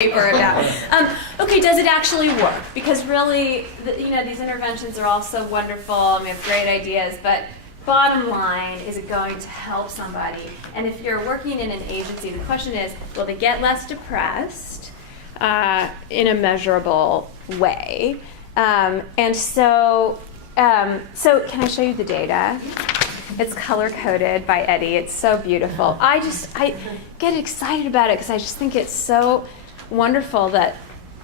paper about. Okay, does it actually work? Because really, these interventions are all so wonderful and we have great ideas, but bottom line, is it going to help somebody? And if you're working in an agency, the question is, will they get less depressed in a measurable way? So can I show you the data? It's color-coded by Eddie. It's so beautiful. I get excited about it because I just think it's so wonderful that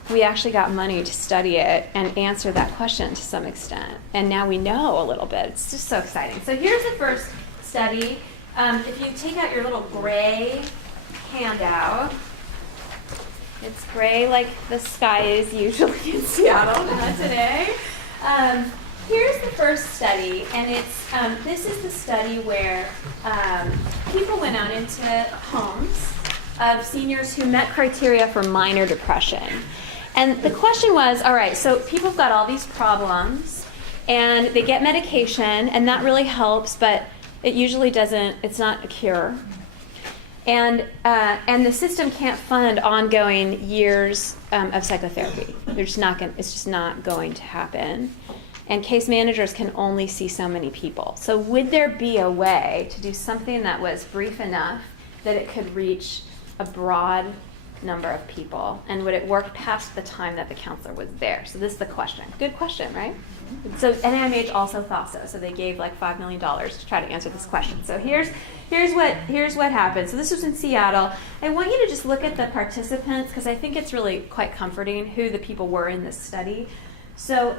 we actually got money to study it and answer that question to some extent. And now we know a little bit. It's just so exciting. So here's the first study. If you take out your little gray handout, it's gray like the sky is usually in Seattle, not today. Here's the first study, and this is the study where people went out into homes of seniors who met criteria for minor depression. And the question was, all right, so people have got all these problems, and they get medication, and that really helps, but it usually doesn't, it's not a cure. And the system can't fund ongoing years of psychotherapy. It's just not going to happen. And case managers can only see so many people. So would there be a way to do something that was brief enough that it could reach a broad number of people? And would it work past the time that the counselor was there? So this is the question. Good question, right? So NIMH also thought so. So they gave like $5 million to try to answer this question. So here's what happened. So this was in Seattle. I want you to just look at the participants because I think it's really quite comforting who the people were in this study. So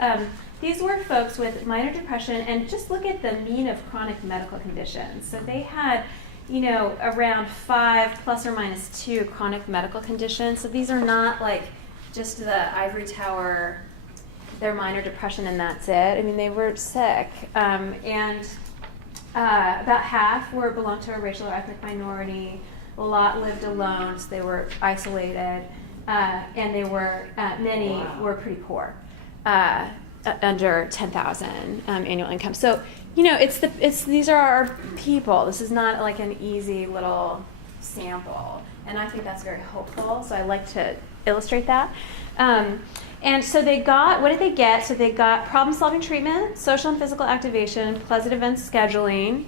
these were folks with minor depression, and just look at the mean of chronic medical conditions. So they had, around 5 plus or minus 2 chronic medical conditions. So these are not like just the ivory tower, their minor depression and that's it. I mean, they were sick. And about half belonged to a racial or ethnic minority. A lot lived alone, so they were isolated. And they were, many were pretty poor. Under 10,000 annual income. So, these are our people. This is not like an easy little sample. And I think that's very hopeful. So I like to illustrate that. And so they got, what did they get? So they got problem-solving treatment, social and physical activation, pleasant events scheduling,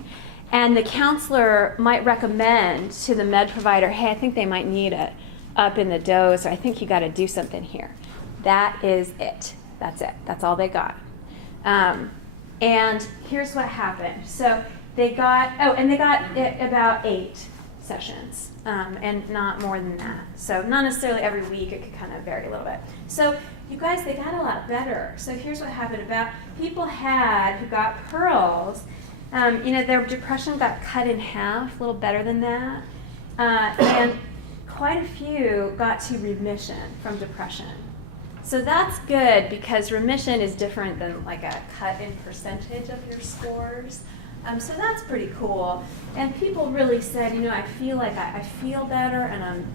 and the counselor might recommend to the med provider, hey, I think they might need it up in the dose, or I think you got to do something here. That is it. That's it. That's all they got. And here's what happened. So they got, about 8 sessions, and not more than that. So not necessarily every week. It could kind of vary a little bit. So you guys, they got a lot better. So here's what happened. About people who got pearls, their depression got cut in half, a little better than that. And quite a few got to remission from depression. So that's good because remission is different than like a cut in percentage of your scores. So that's pretty cool. And people really said, I feel like I feel better and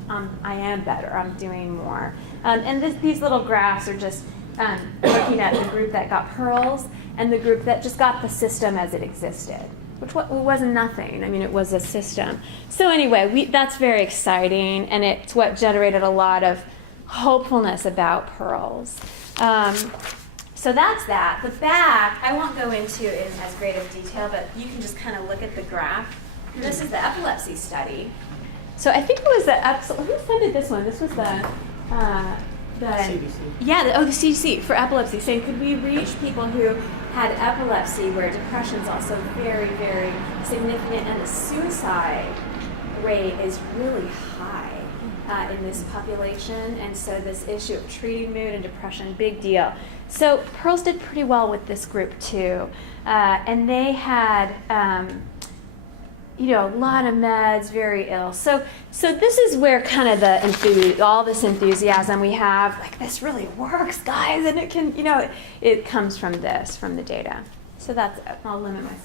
I am better. I'm doing more. And these little graphs are just looking at the group that got pearls and the group that just got the system as it existed, which wasn't nothing. I mean, it was a system. So anyway, that's very exciting, and it's what generated a lot of hopefulness about pearls. So that's that. The back, I won't go into in as great of detail, but you can just kind of look at the graph. And this is the epilepsy study. So I think it was who funded this one? This was the CDC. Yeah, the CDC for epilepsy, saying could we reach people who had epilepsy where depression is also very, very significant, and the suicide rate is really high in this population, and so this issue of treating mood and depression, big deal. So Pearls did pretty well with this group too, and they had a lot of meds, very ill. So this is where kind of all this enthusiasm we have, like this really works, guys, and it can, it comes from the data. So that's it. I'll limit myself.